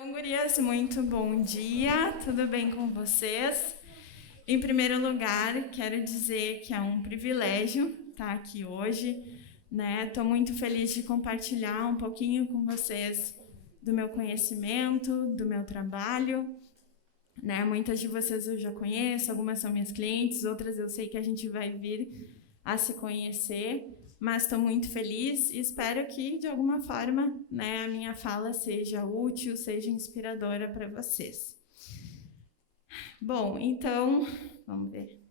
Então, gurias, muito bom dia, tudo bem com vocês? Em primeiro lugar, quero dizer que é um privilégio estar aqui hoje, né? Estou muito feliz de compartilhar um pouquinho com vocês do meu conhecimento, do meu trabalho, né? Muitas de vocês eu já conheço, algumas são minhas clientes, outras eu sei que a gente vai vir a se conhecer, mas estou muito feliz e espero que, de alguma forma, né, a minha fala seja útil, seja inspiradora para vocês. Bom, então, vamos ver.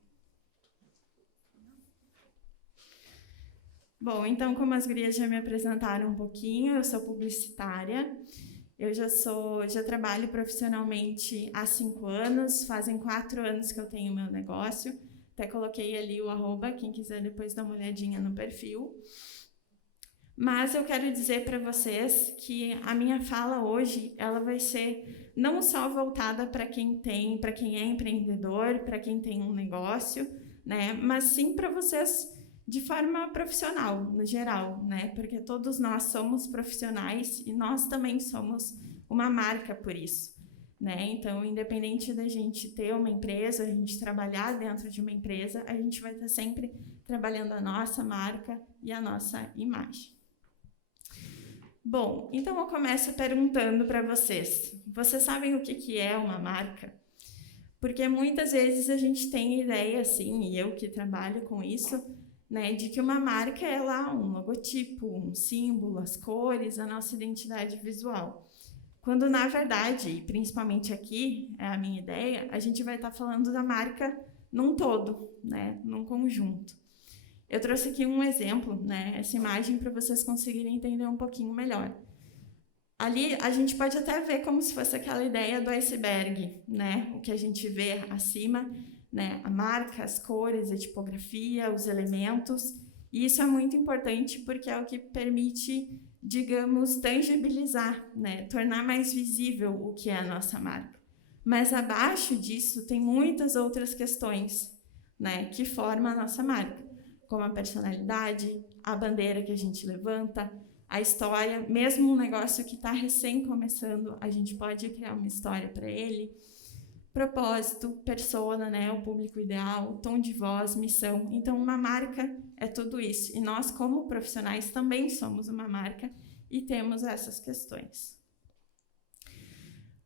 Bom, então, como as gurias já me apresentaram um pouquinho, eu sou publicitária. Eu já trabalho profissionalmente há 5 anos, fazem 4 anos que eu tenho meu negócio. Até coloquei ali o @, quem quiser depois dar uma olhadinha no perfil. Mas eu quero dizer para vocês que a minha fala hoje, ela vai ser não só voltada para quem é empreendedor, para quem tem um negócio, né, mas sim para vocês de forma profissional, no geral, né, porque todos nós somos profissionais e nós também somos uma marca por isso, né, então independente da gente ter uma empresa, a gente trabalhar dentro de uma empresa, a gente vai estar sempre trabalhando a nossa marca e a nossa imagem. Bom, então eu começo perguntando para vocês. Vocês sabem o que é uma marca? Porque muitas vezes a gente tem ideia, assim, e eu que trabalho com isso, né, de que uma marca é lá um logotipo, um símbolo, as cores, a nossa identidade visual. Quando, na verdade, e principalmente aqui, é a minha ideia, a gente vai estar falando da marca num todo, né, num conjunto. Eu trouxe aqui um exemplo, né, essa imagem para vocês conseguirem entender um pouquinho melhor. Ali a gente pode até ver como se fosse aquela ideia do iceberg, né, o que a gente vê acima, né, a marca, as cores, a tipografia, os elementos. E isso é muito importante porque é o que permite, digamos, tangibilizar, né, tornar mais visível o que é a nossa marca. Mas abaixo disso tem muitas outras questões, né, que formam a nossa marca, como a personalidade, a bandeira que a gente levanta, a história, mesmo um negócio que está recém começando, a gente pode criar uma história para ele. Propósito, persona, né, o público ideal, tom de voz, missão. Então, uma marca é tudo isso. E nós, como profissionais, também somos uma marca e temos essas questões.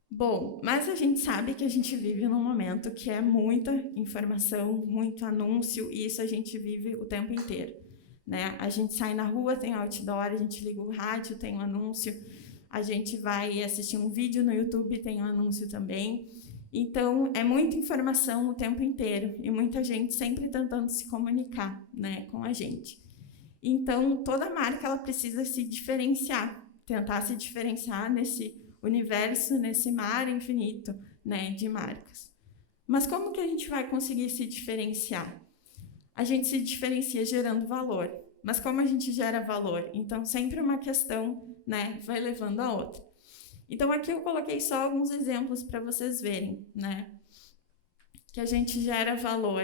Bom, mas a gente sabe que a gente vive num momento que é muita informação, muito anúncio, e isso a gente vive o tempo inteiro, né? A gente sai na rua, tem outdoor, a gente liga o rádio, tem um anúncio, a gente vai assistir um vídeo no YouTube, tem um anúncio também. Então, é muita informação o tempo inteiro e muita gente sempre tentando se comunicar, né, com a gente. Então, toda marca ela precisa se diferenciar, tentar se diferenciar nesse universo, nesse mar infinito, né, de marcas. Mas como que a gente vai conseguir se diferenciar? A gente se diferencia gerando valor. Mas como a gente gera valor? Então, sempre uma questão, né, vai levando a outra. Então, aqui eu coloquei só alguns exemplos para vocês verem, né, que a gente gera valor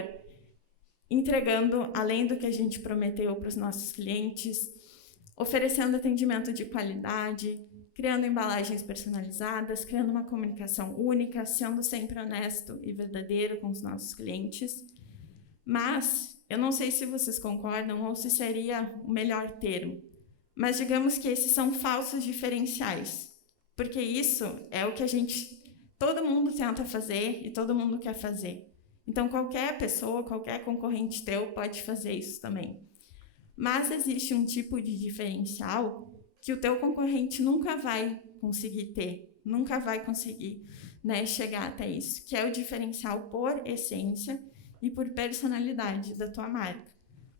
entregando além do que a gente prometeu para os nossos clientes, oferecendo atendimento de qualidade, criando embalagens personalizadas, criando uma comunicação única, sendo sempre honesto e verdadeiro com os nossos clientes. Mas, eu não sei se vocês concordam ou se seria o melhor termo, mas digamos que esses são falsos diferenciais, porque isso é o que todo mundo tenta fazer e todo mundo quer fazer. Então, qualquer pessoa, qualquer concorrente teu pode fazer isso também. Mas existe um tipo de diferencial que o teu concorrente nunca vai conseguir ter, nunca vai conseguir, né, chegar até isso, que é o diferencial por essência e por personalidade da tua marca.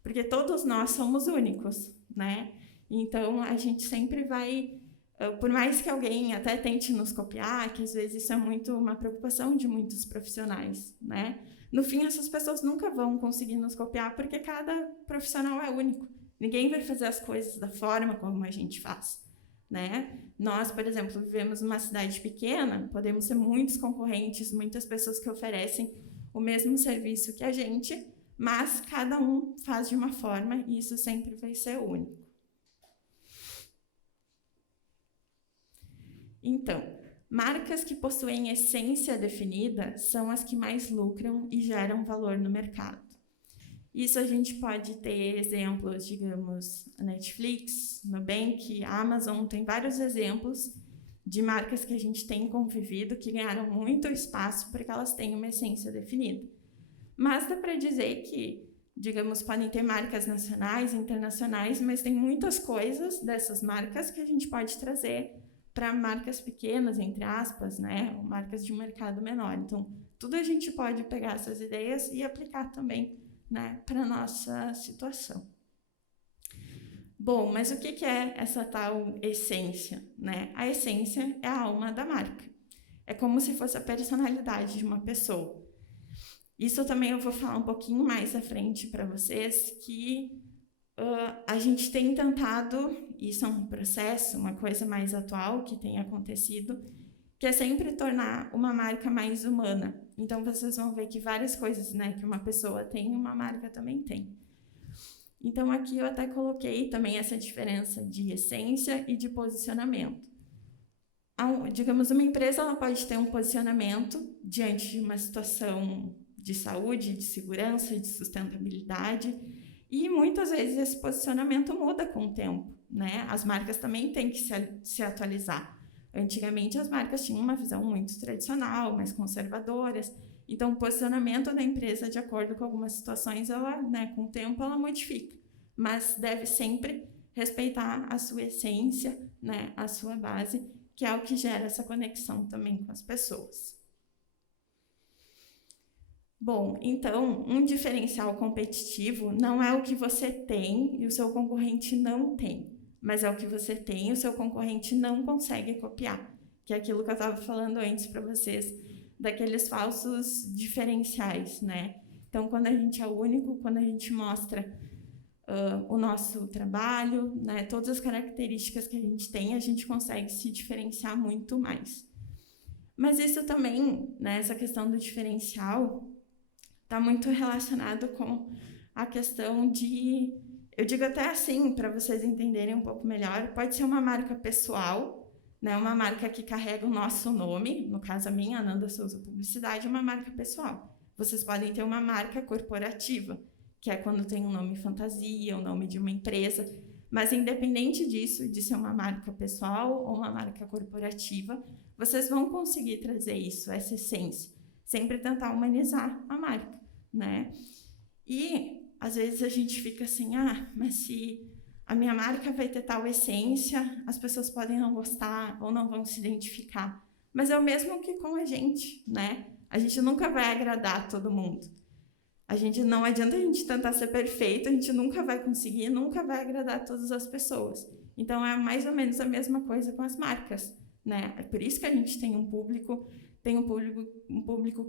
Porque todos nós somos únicos, né? Então, a gente sempre vai, por mais que alguém até tente nos copiar, que às vezes isso é muito uma preocupação de muitos profissionais, né? No fim, essas pessoas nunca vão conseguir nos copiar porque cada profissional é único. Ninguém vai fazer as coisas da forma como a gente faz, né? Nós, por exemplo, vivemos numa cidade pequena, podemos ser muitos concorrentes, muitas pessoas que oferecem o mesmo serviço que a gente, mas cada um faz de uma forma e isso sempre vai ser único. Então, Marcas que possuem essência definida são as que mais lucram e geram valor no mercado. Isso a gente pode ter exemplos, digamos, a Netflix, Nubank, a Amazon, tem vários exemplos de marcas que a gente tem convivido que ganharam muito espaço porque elas têm uma essência definida. Mas dá para dizer que, digamos, podem ter marcas nacionais, internacionais, mas tem muitas coisas dessas marcas que a gente pode trazer para marcas pequenas, entre aspas, né, ou marcas de um mercado menor. Então, tudo a gente pode pegar essas ideias e aplicar também, né, para a nossa situação. Bom, mas o que é essa tal essência, né? A essência é a alma da marca. É como se fosse a personalidade de uma pessoa. Isso também eu vou falar um pouquinho mais à frente para vocês, que a gente tem tentado, isso é um processo, uma coisa mais atual que tem acontecido, que é sempre tornar uma marca mais humana. Então, vocês vão ver que várias coisas, né, que uma pessoa tem, uma marca também tem. Então, aqui eu até coloquei também essa diferença de essência e de posicionamento. Digamos, uma empresa ela pode ter um posicionamento diante de uma situação de saúde, de segurança, de sustentabilidade, e muitas vezes esse posicionamento muda com o tempo, né? As marcas também têm que se atualizar. Antigamente as marcas tinham uma visão muito tradicional, mais conservadoras, então o posicionamento da empresa, de acordo com algumas situações, ela, né, com o tempo ela modifica, mas deve sempre respeitar a sua essência, né, a sua base, que é o que gera essa conexão também com as pessoas. Bom, então, um diferencial competitivo não é o que você tem e o seu concorrente não tem, mas é o que você tem e o seu concorrente não consegue copiar, que é aquilo que eu estava falando antes para vocês, daqueles falsos diferenciais, né? Então, quando a gente é único, quando a gente mostra o nosso trabalho, né, todas as características que a gente consegue se diferenciar muito mais. Mas isso também, né, essa questão do diferencial, está muito relacionado com a questão de, eu digo até assim, para vocês entenderem um pouco melhor, pode ser uma marca pessoal, né, uma marca que carrega o nosso nome, no caso a minha, Ananda Souza Publicidade, é uma marca pessoal. Vocês podem ter uma marca corporativa, que é quando tem um nome fantasia, o nome de uma empresa, mas independente disso, de ser uma marca pessoal ou uma marca corporativa, vocês vão conseguir trazer isso, essa essência, sempre tentar humanizar a marca, né? E às vezes a gente fica assim, mas se a minha marca vai ter tal essência, as pessoas podem não gostar ou não vão se identificar. Mas é o mesmo que com a gente, né? A gente nunca vai agradar todo mundo. Não adianta a gente tentar ser perfeito, a gente nunca vai conseguir, nunca vai agradar todas as pessoas. Então é mais ou menos a mesma coisa com as marcas, né? É por isso que a gente tem um público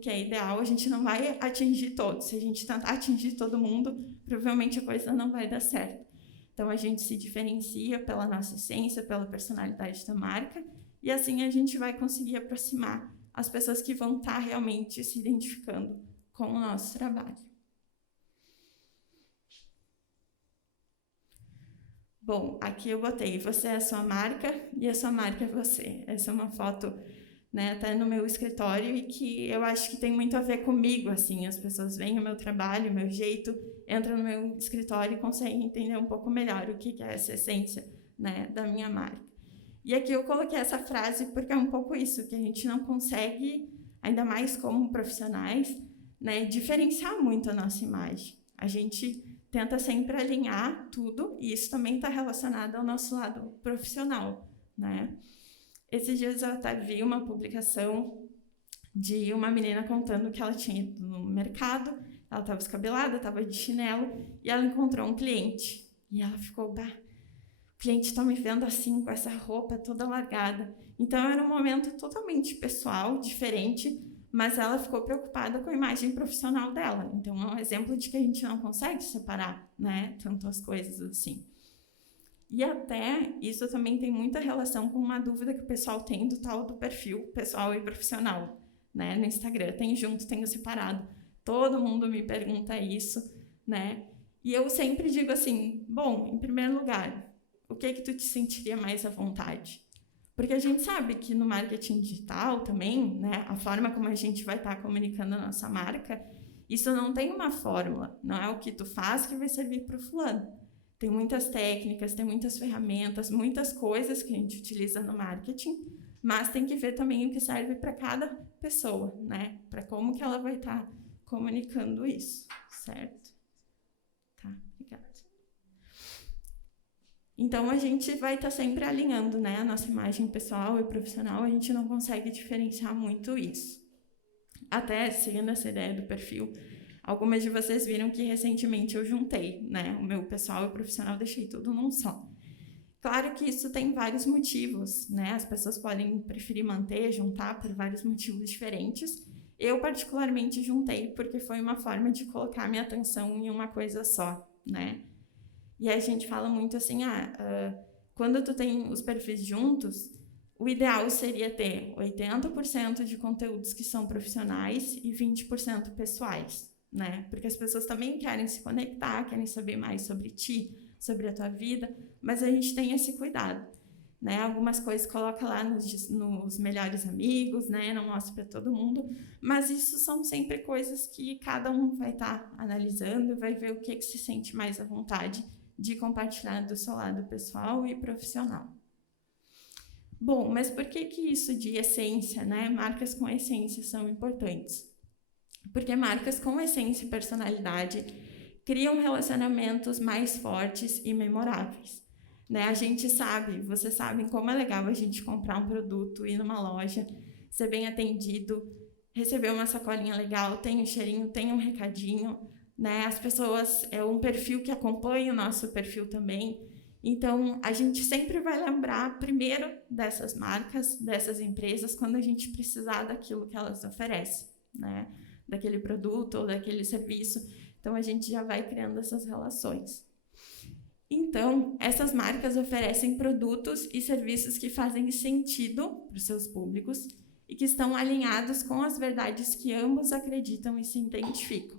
que é ideal, a gente não vai atingir todos. Se a gente tentar atingir todo mundo, provavelmente a coisa não vai dar certo. Então, a gente se diferencia pela nossa essência, pela personalidade da marca, e assim a gente vai conseguir aproximar as pessoas que vão estar realmente se identificando com o nosso trabalho. Bom, aqui eu botei você é a sua marca e a sua marca é você. Essa é uma foto, né, até no meu escritório e que eu acho que tem muito a ver comigo, assim, as pessoas veem o meu trabalho, o meu jeito, entram no meu escritório e conseguem entender um pouco melhor o que é essa essência, né, da minha marca. E aqui eu coloquei essa frase porque é um pouco isso, que a gente não consegue, ainda mais como profissionais, né, diferenciar muito a nossa imagem. A gente tenta sempre alinhar tudo e isso também está relacionado ao nosso lado profissional, né? Esses dias eu até vi uma publicação de uma menina contando que ela tinha ido no mercado, ela estava descabelada, estava de chinelo, e ela encontrou um cliente. E ela ficou, o cliente está me vendo assim, com essa roupa toda largada. Então era um momento totalmente pessoal, diferente, mas ela ficou preocupada com a imagem profissional dela. Então é um exemplo de que a gente não consegue separar, né, tanto as coisas assim. E até isso também tem muita relação com uma dúvida que o pessoal tem do tal do perfil pessoal e profissional, né? No Instagram, tem junto, tem separado. Todo mundo me pergunta isso, né? E eu sempre digo assim, bom, em primeiro lugar, o que tu te sentiria mais à vontade? Porque a gente sabe que no marketing digital também, né, a forma como a gente vai estar comunicando a nossa marca, isso não tem uma fórmula, não é o que tu faz que vai servir para o fulano. Tem muitas técnicas, tem muitas ferramentas, muitas coisas que a gente utiliza no marketing, mas tem que ver também o que serve para cada pessoa, né? Para como que ela vai estar comunicando isso, certo? Tá, obrigada. Então, a gente vai estar sempre alinhando, né, a nossa imagem pessoal e profissional, a gente não consegue diferenciar muito isso. Até, seguindo essa ideia do perfil, algumas de vocês viram que recentemente eu juntei, né, o meu pessoal e o profissional, deixei tudo num só. Claro que isso tem vários motivos, né, as pessoas podem preferir manter, juntar por vários motivos diferentes. Eu, particularmente, juntei porque foi uma forma de colocar minha atenção em uma coisa só, né. E a gente fala muito assim, quando tu tem os perfis juntos, o ideal seria ter 80% de conteúdos que são profissionais e 20% pessoais, né? Porque as pessoas também querem se conectar, querem saber mais sobre ti, sobre a tua vida, mas a gente tem esse cuidado, né? Algumas coisas coloca lá nos melhores amigos, né? Não mostra para todo mundo, mas isso são sempre coisas que cada um vai estar analisando, vai ver o que se sente mais à vontade de compartilhar do seu lado pessoal e profissional. Bom, mas por que isso de essência, né? Marcas com essência são importantes? Porque marcas com essência e personalidade criam relacionamentos mais fortes e memoráveis, né? A gente sabe, vocês sabem como é legal a gente comprar um produto, ir numa loja, ser bem atendido, receber uma sacolinha legal, tem um cheirinho, tem um recadinho, né? As pessoas, é um perfil que acompanha o nosso perfil também. Então, a gente sempre vai lembrar primeiro dessas marcas, dessas empresas, quando a gente precisar daquilo que elas oferecem, né? Daquele produto ou daquele serviço. Então, a gente já vai criando essas relações. Então, essas marcas oferecem produtos e serviços que fazem sentido para os seus públicos e que estão alinhados com as verdades que ambos acreditam e se identificam.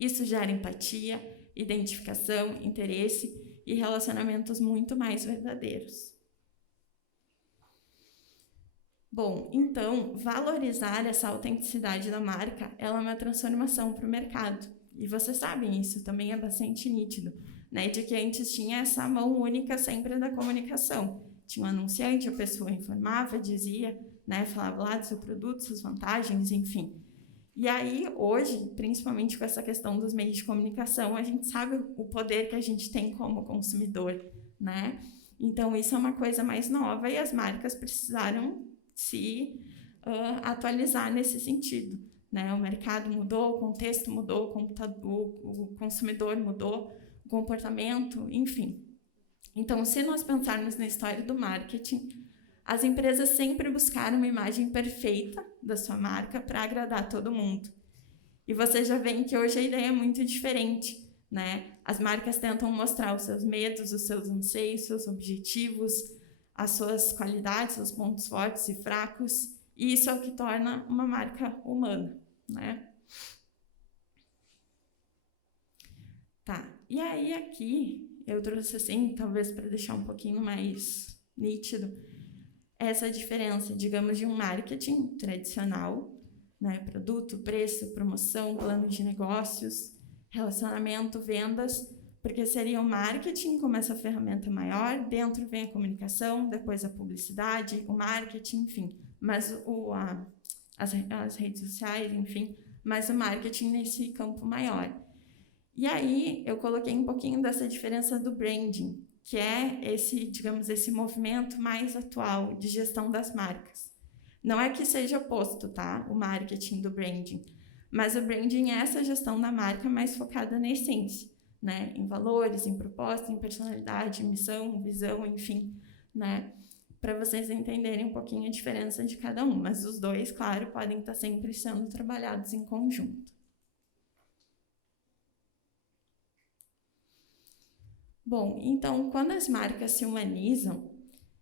Isso gera empatia, identificação, interesse e relacionamentos muito mais verdadeiros. Bom, então, valorizar essa autenticidade da marca, ela é uma transformação para o mercado. E vocês sabem, isso também é bastante nítido, né? De que antes tinha essa mão única sempre da comunicação. Tinha um anunciante, a pessoa informava, dizia, né? Falava lá do seu produto, suas vantagens, enfim. E aí, hoje, principalmente com essa questão dos meios de comunicação, a gente sabe o poder que a gente tem como consumidor, né? Então, isso é uma coisa mais nova e as marcas precisaram se atualizar nesse sentido, né? O mercado mudou, o contexto mudou, o consumidor mudou, o comportamento, enfim. Então, se nós pensarmos na história do marketing, as empresas sempre buscaram uma imagem perfeita da sua marca para agradar todo mundo. E vocês já veem que hoje a ideia é muito diferente, né? As marcas tentam mostrar os seus medos, os seus anseios, seus objetivos, as suas qualidades, seus pontos fortes e fracos, e isso é o que torna uma marca humana, né? Tá, e aí aqui eu trouxe assim, talvez para deixar um pouquinho mais nítido, essa diferença, digamos, de um marketing tradicional, né? Produto, preço, promoção, plano de negócios, relacionamento, vendas, porque seria o marketing como essa ferramenta maior, dentro vem a comunicação, depois a publicidade, o marketing, enfim, mas as redes sociais, enfim, mas o marketing nesse campo maior. E aí eu coloquei um pouquinho dessa diferença do branding, que é esse, digamos, esse movimento mais atual de gestão das marcas. Não é que seja oposto, tá? O marketing do branding, mas o branding é essa gestão da marca mais focada na essência, né? Em valores, em propósito, em personalidade, missão, visão, enfim, né? Para vocês entenderem um pouquinho a diferença de cada um, mas os dois, claro, podem estar sempre sendo trabalhados em conjunto. Bom, então, quando as marcas se humanizam,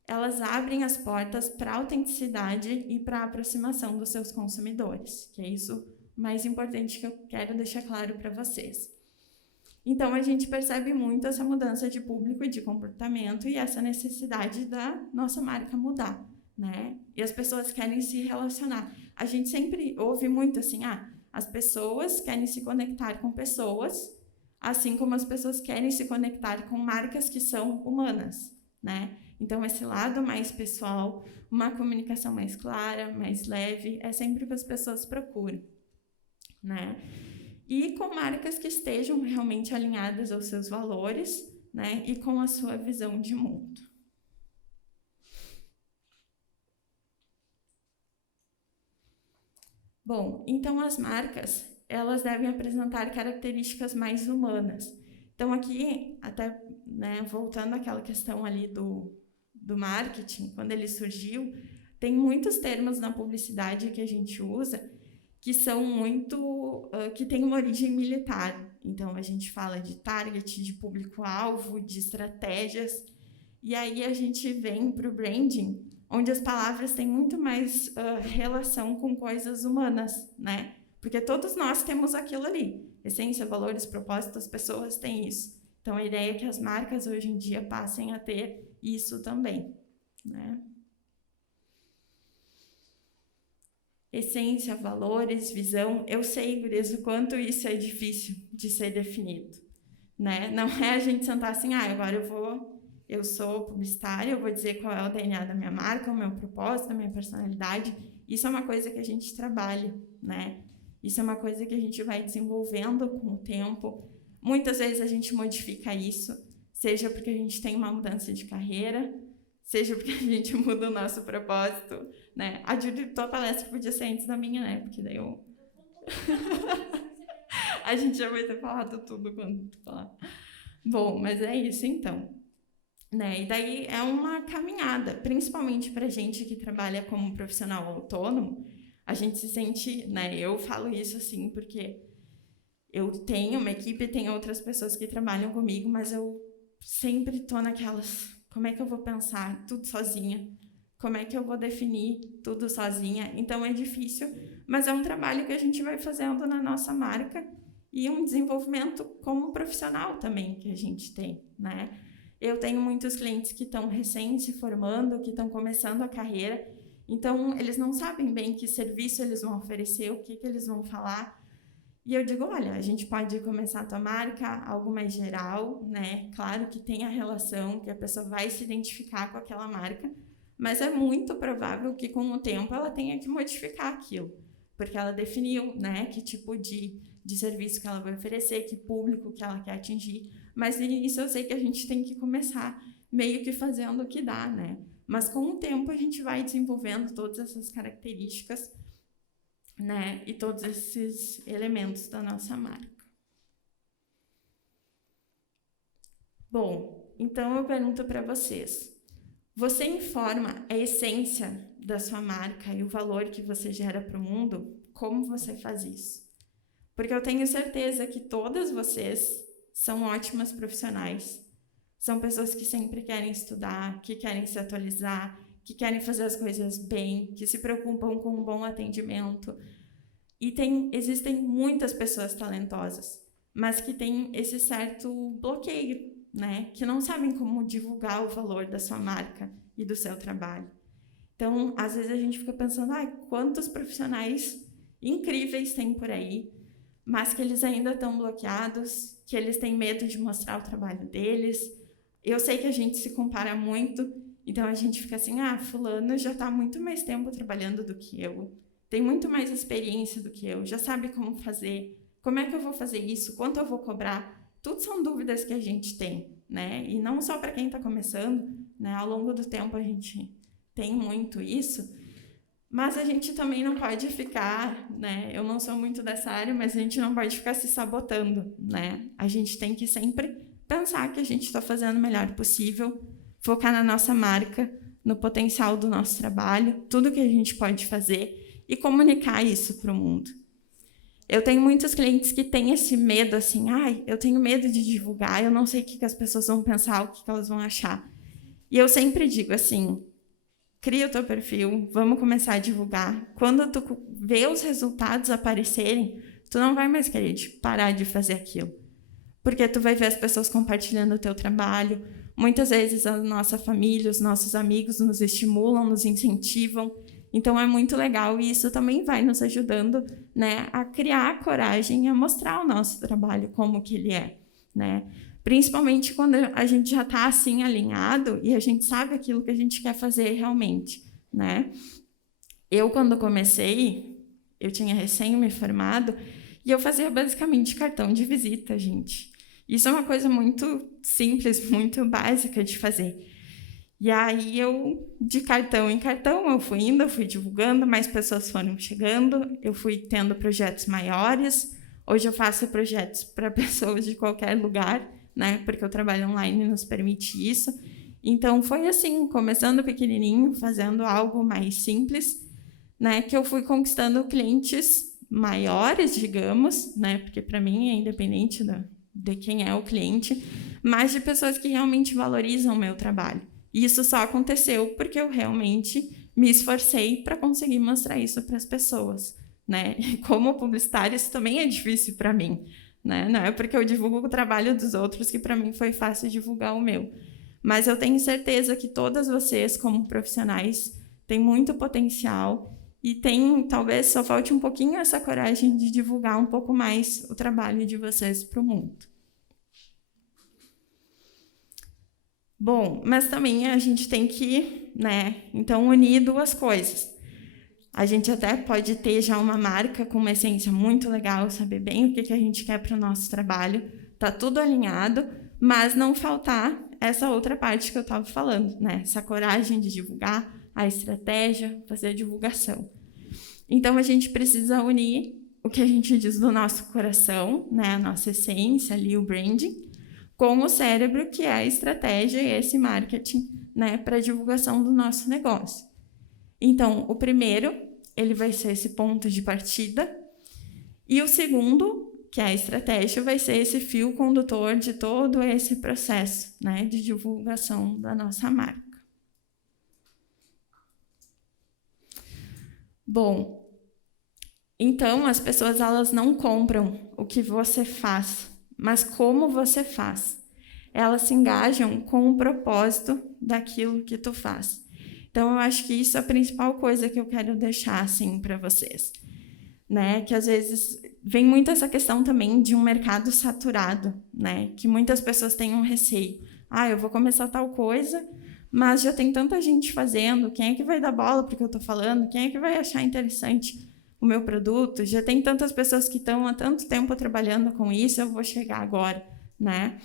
elas abrem as portas para a autenticidade e para a aproximação dos seus consumidores, que é isso mais importante que eu quero deixar claro para vocês. Então, a gente percebe muito essa mudança de público e de comportamento e essa necessidade da nossa marca mudar, né? E as pessoas querem se relacionar. A gente sempre ouve muito assim, as pessoas querem se conectar com pessoas, assim como as pessoas querem se conectar com marcas que são humanas, né? Então, esse lado mais pessoal, uma comunicação mais clara, mais leve, é sempre o que as pessoas procuram, né? E com marcas que estejam realmente alinhadas aos seus valores, né? E com a sua visão de mundo. Bom, então as marcas, elas devem apresentar características mais humanas. Então aqui, até voltando àquela questão ali do marketing, quando ele surgiu, tem muitos termos na publicidade que a gente usa que são muito, que tem uma origem militar. Então, a gente fala de target, de público-alvo, de estratégias. E aí a gente vem para o branding, onde as palavras têm muito mais relação com coisas humanas, né? Porque todos nós temos aquilo ali. Essência, valores, propósitos, as pessoas têm isso. Então, a ideia é que as marcas hoje em dia passem a ter isso também, né? Essência, valores, visão. Eu sei, gurias, o quanto isso é difícil de ser definido, né? Não é a gente sentar assim, agora eu sou publicitária, eu vou dizer qual é o DNA da minha marca, o meu propósito, a minha personalidade. Isso é uma coisa que a gente trabalha, né? Isso é uma coisa que a gente vai desenvolvendo com o tempo. Muitas vezes a gente modifica isso, seja porque a gente tem uma mudança de carreira, seja porque a gente muda o nosso propósito, né? A Júlia, tua palestra podia ser antes da minha, né? Porque daí eu... a gente já vai ter falado tudo quando tu falar. Bom, mas é isso então, né? E daí é uma caminhada, principalmente pra gente que trabalha como profissional autônomo, a gente se sente, né? Eu falo isso assim porque eu tenho uma equipe, tem outras pessoas que trabalham comigo, mas eu sempre tô naquelas... Como é que eu vou pensar tudo sozinha? Como é que eu vou definir tudo sozinha? Então, é difícil, mas é um trabalho que a gente vai fazendo na nossa marca e um desenvolvimento como profissional também que a gente tem, né? Eu tenho muitos clientes que estão recém se formando, que estão começando a carreira, então, eles não sabem bem que serviço eles vão oferecer, o que eles vão falar. E eu digo, olha, a gente pode começar a tua marca, algo mais geral, né? Claro que tem a relação, que a pessoa vai se identificar com aquela marca, mas é muito provável que com o tempo ela tenha que modificar aquilo, porque ela definiu, né, que tipo de serviço que ela vai oferecer, que público que ela quer atingir, mas no início eu sei que a gente tem que começar meio que fazendo o que dá, né? Mas com o tempo a gente vai desenvolvendo todas essas características, né, e todos esses elementos da nossa marca. Bom, então eu pergunto para vocês, você informa a essência da sua marca e o valor que você gera para o mundo? Como você faz isso? Porque eu tenho certeza que todas vocês são ótimas profissionais, são pessoas que sempre querem estudar, que querem se atualizar, que querem fazer as coisas bem, que se preocupam com um bom atendimento. E existem muitas pessoas talentosas, mas que têm esse certo bloqueio, né? Que não sabem como divulgar o valor da sua marca e do seu trabalho. Então, às vezes a gente fica pensando, quantos profissionais incríveis tem por aí, mas que eles ainda estão bloqueados, que eles têm medo de mostrar o trabalho deles. Eu sei que a gente se compara muito, então a gente fica assim, fulano já está muito mais tempo trabalhando do que eu, tem muito mais experiência do que eu, já sabe como fazer, como é que eu vou fazer isso, quanto eu vou cobrar, tudo são dúvidas que a gente tem, né? E não só para quem está começando, né? Ao longo do tempo a gente tem muito isso, mas a gente também não pode ficar, né? Eu não sou muito dessa área, mas a gente não pode ficar se sabotando, né? A gente tem que sempre pensar que a gente está fazendo o melhor possível, focar na nossa marca, no potencial do nosso trabalho, tudo que a gente pode fazer e comunicar isso para o mundo. Eu tenho muitos clientes que têm esse medo, assim, eu tenho medo de divulgar, eu não sei o que as pessoas vão pensar, o que elas vão achar. E eu sempre digo assim, cria o teu perfil, vamos começar a divulgar. Quando tu vê os resultados aparecerem, tu não vai mais querer parar de fazer aquilo. porque tu vai ver as pessoas compartilhando o teu trabalho. Muitas vezes a nossa família, os nossos amigos nos estimulam, nos incentivam. Então é muito legal e isso também vai nos ajudando, né, a criar a coragem e a mostrar o nosso trabalho como que ele é, né? Principalmente quando a gente já está assim alinhado e a gente sabe aquilo que a gente quer fazer realmente, né? Eu, quando comecei, eu tinha recém me formado e eu fazia basicamente cartão de visita, gente. Isso é uma coisa muito simples, muito básica de fazer. E aí eu, de cartão em cartão, eu fui indo, eu fui divulgando, mais pessoas foram chegando, eu fui tendo projetos maiores. Hoje eu faço projetos para pessoas de qualquer lugar, né? Porque o trabalho online nos permite isso. Então foi assim, começando pequenininho, fazendo algo mais simples, né? Que eu fui conquistando clientes maiores, digamos, né? Porque para mim é independente de quem é o cliente, mas de pessoas que realmente valorizam o meu trabalho. E isso só aconteceu porque eu realmente me esforcei para conseguir mostrar isso para as pessoas, né? E como publicitária, isso também é difícil para mim, né? Não é porque eu divulgo o trabalho dos outros que para mim foi fácil divulgar o meu. Mas eu tenho certeza que todas vocês, como profissionais, têm muito potencial e talvez só falte um pouquinho essa coragem de divulgar um pouco mais o trabalho de vocês para o mundo. Bom, mas também a gente tem que, né, então unir duas coisas. A gente até pode ter já uma marca com uma essência muito legal, saber bem o que a gente quer para o nosso trabalho, tá tudo alinhado, mas não faltar essa outra parte que eu estava falando, né? Essa coragem de divulgar, a estratégia, fazer a divulgação. Então a gente precisa unir o que a gente diz do nosso coração, né, a nossa essência ali, o branding, com o cérebro, que é a estratégia e esse marketing, né, para a divulgação do nosso negócio. Então, o primeiro, ele vai ser esse ponto de partida, e o segundo, que é a estratégia, vai ser esse fio condutor de todo esse processo, né, de divulgação da nossa marca. Bom, então as pessoas elas não compram o que você faz, mas como você faz. Elas se engajam com o propósito daquilo que tu faz. Então, eu acho que isso é a principal coisa que eu quero deixar assim para vocês, né? Que às vezes vem muito essa questão também de um mercado saturado, né? Que muitas pessoas têm um receio. Eu vou começar tal coisa, mas já tem tanta gente fazendo. Quem é que vai dar bola para o que eu estou falando? Quem é que vai achar interessante o meu produto? Já tem tantas pessoas que estão há tanto tempo trabalhando com isso, eu vou chegar agora, né?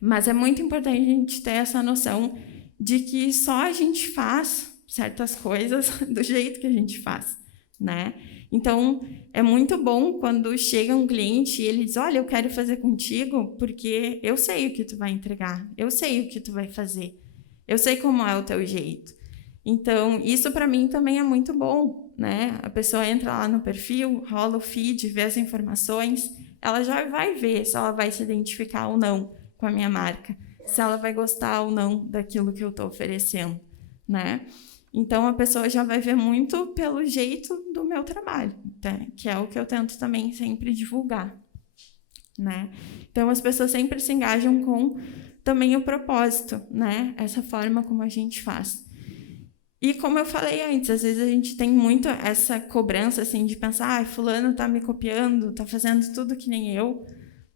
Mas é muito importante a gente ter essa noção de que só a gente faz certas coisas do jeito que a gente faz, né? Então, é muito bom quando chega um cliente e ele diz, olha, eu quero fazer contigo porque eu sei o que tu vai entregar, eu sei o que tu vai fazer, eu sei como é o teu jeito. Então, isso para mim também é muito bom, né? A pessoa entra lá no perfil, rola o feed, vê as informações, ela já vai ver se ela vai se identificar ou não com a minha marca, se ela vai gostar ou não daquilo que eu estou oferecendo, né? Então, a pessoa já vai ver muito pelo jeito do meu trabalho, né? Que é o que eu tento também sempre divulgar, né? Então, as pessoas sempre se engajam com também o propósito, né? Essa forma como a gente faz. E como eu falei antes, às vezes a gente tem muito essa cobrança, assim, de pensar, fulano tá me copiando, tá fazendo tudo que nem eu,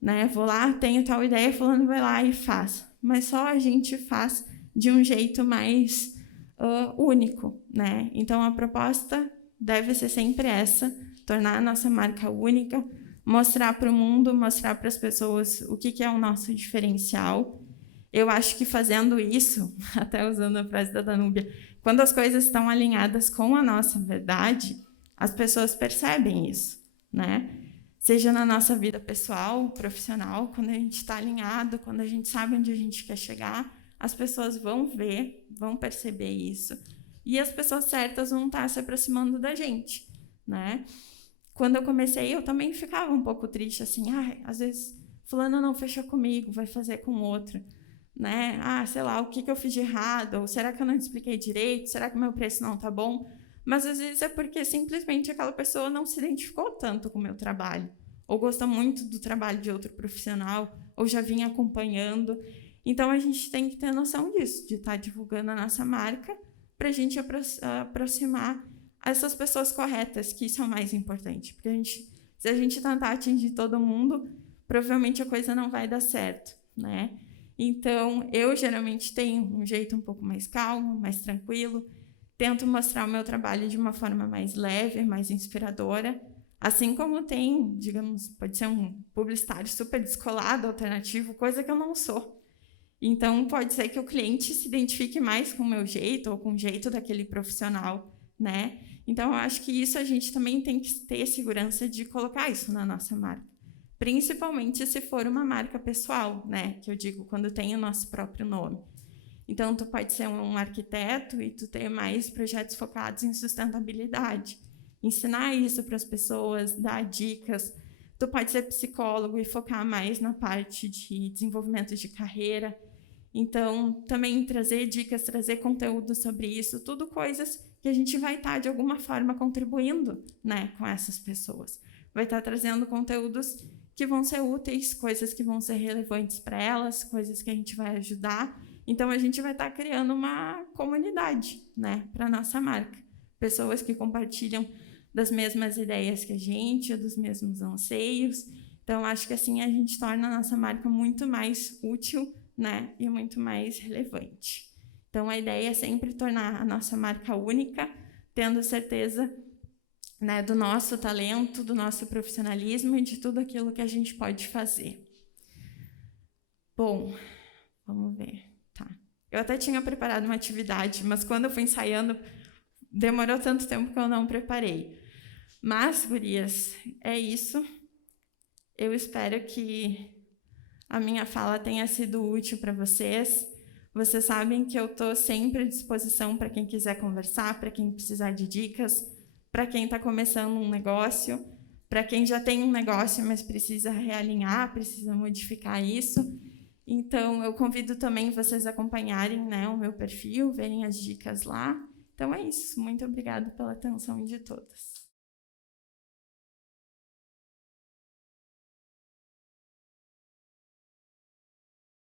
né? Vou lá, tenho tal ideia, fulano vai lá e faz. Mas só a gente faz de um jeito mais único, né? Então, a proposta deve ser sempre essa, tornar a nossa marca única, mostrar para o mundo, mostrar para as pessoas o que é o nosso diferencial. Eu acho que fazendo isso, até usando a frase da Danúbia, quando as coisas estão alinhadas com a nossa verdade, as pessoas percebem isso, né? Seja na nossa vida pessoal, profissional, quando a gente está alinhado, quando a gente sabe onde a gente quer chegar, as pessoas vão ver, vão perceber isso, e as pessoas certas vão estar se aproximando da gente, né? Quando eu comecei, eu também ficava um pouco triste, assim, às vezes fulano não fechou comigo, vai fazer com outro, né? Sei lá, o que eu fiz de errado? Ou será que eu não expliquei direito? Será que o meu preço não está bom? Mas às vezes é porque simplesmente aquela pessoa não se identificou tanto com o meu trabalho. ou gosta muito do trabalho de outro profissional, ou já vinha acompanhando. Então, a gente tem que ter noção disso, de estar divulgando a nossa marca para a gente aproximar essas pessoas corretas, que isso é o mais importante. Porque se a gente tentar atingir todo mundo, provavelmente a coisa não vai dar certo, né? Então, eu geralmente tenho um jeito um pouco mais calmo, mais tranquilo, tento mostrar o meu trabalho de uma forma mais leve, mais inspiradora, assim como tem, digamos, pode ser um publicitário super descolado, alternativo, coisa que eu não sou. Então, pode ser que o cliente se identifique mais com o meu jeito ou com o jeito daquele profissional, né? Então, eu acho que isso a gente também tem que ter segurança de colocar isso na nossa marca. Principalmente se for uma marca pessoal, né? Que eu digo, quando tem o nosso próprio nome. Então, tu pode ser um arquiteto e tu ter mais projetos focados em sustentabilidade. Ensinar isso para as pessoas, dar dicas. Tu pode ser psicólogo e focar mais na parte de desenvolvimento de carreira. Então, também trazer dicas, trazer conteúdo sobre isso, tudo coisas que a gente vai estar, de alguma forma, contribuindo, né, com essas pessoas. Vai estar trazendo conteúdos que vão ser úteis, coisas que vão ser relevantes para elas, coisas que a gente vai ajudar. Então, a gente vai estar criando uma comunidade, né, para a nossa marca. Pessoas que compartilham das mesmas ideias que a gente, dos mesmos anseios. Então, acho que assim a gente torna a nossa marca muito mais útil, né, e muito mais relevante. Então, a ideia é sempre tornar a nossa marca única, tendo certeza, né, do nosso talento, do nosso profissionalismo e de tudo aquilo que a gente pode fazer. Bom, vamos ver. Tá. Eu até tinha preparado uma atividade, mas quando eu fui ensaiando, demorou tanto tempo que eu não preparei. Mas, gurias, é isso. Eu espero que a minha fala tenha sido útil para vocês. Vocês sabem que eu estou sempre à disposição para quem quiser conversar, para quem precisar de dicas, para quem está começando um negócio, para quem já tem um negócio, mas precisa realinhar, precisa modificar isso. Então, eu convido também vocês a acompanharem, né, o meu perfil, verem as dicas lá. Então, é isso. Muito obrigada pela atenção de todas.